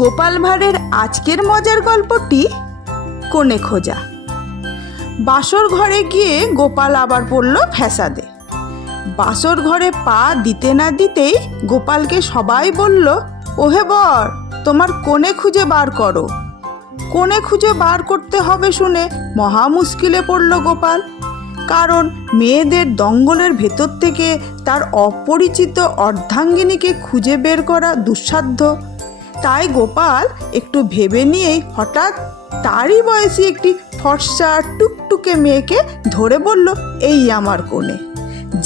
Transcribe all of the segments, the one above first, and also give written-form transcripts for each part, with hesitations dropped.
গোপাল ভাঁড়ের আজকের মজার গল্পটি কোণে খোঁজা। বাসর ঘরে গিয়ে গোপাল আবার পড়ল ফ্যাসাদে। বাসর ঘরে পা দিতে না দিতেই গোপালকে সবাই বলল, ওহে বর, তোমার কোণে খুঁজে বার করো। কোণে খুঁজে বার করতে হবে শুনে মহা মুশকিলে পড়ল গোপাল। কারণ মেয়েদের দঙ্গলের ভেতর থেকে তার অপরিচিত অর্ধাঙ্গিনীকে খুঁজে বের করা দুঃসাধ্য। তাই গোপাল একটু ভেবে নিয়েই হঠাৎ তারই বয়সী একটি ফর্সা টুকটুকে মেয়েকে ধরে বলল, এই আমার কোণে।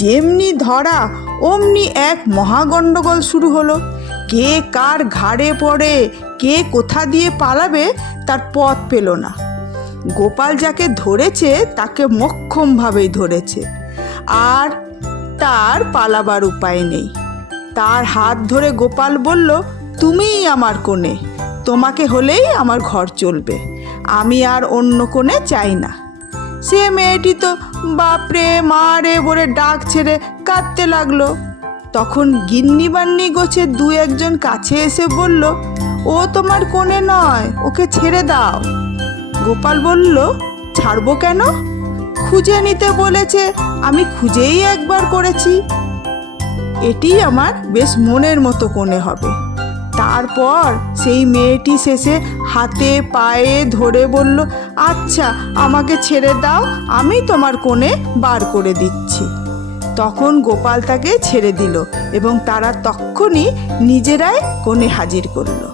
যেমনি ধরা অমনি এক মহাগণ্ডগোল শুরু হলো। কে কার ঘাড়ে পড়ে, কে কোথা দিয়ে পালাবে তার পথ পেল না। গোপাল যাকে ধরেছে তাকে মোক্ষমভাবেই ধরেছে, আর তার পালাবার উপায় নেই। তার হাত ধরে গোপাল বলল, তুমিই আমার কোণে, তোমাকে হলেই আমার ঘর চলবে, আমি আর অন্য কোণে চাই না। সে মেয়েটি তো বাপরে মা রে বলে ডাক ছেড়ে কাঁদতে লাগলো। তখন গিন্নি বান্নি গোছে দু একজন কাছে এসে বলল, ও তোমার কোণে নয়, ওকে ছেড়ে দাও। গোপাল বলল, ছাড়বো কেন? খুঁজে নিতে বলেছে, আমি খুঁজেই একবার করেছি। এটি আমার বেশ মনের মতো কোণে হবে। তারপর সেই মেয়েটি শেষে হাতে পায়ে ধরে বলল, আচ্ছা আমাকে ছেড়ে দাও, আমি তোমার কোণে বার করে দিচ্ছি। তখন গোপাল তাকে ছেড়ে দিল এবং তারা তক্ষুনি নিজেরাই কোণে হাজির করলো।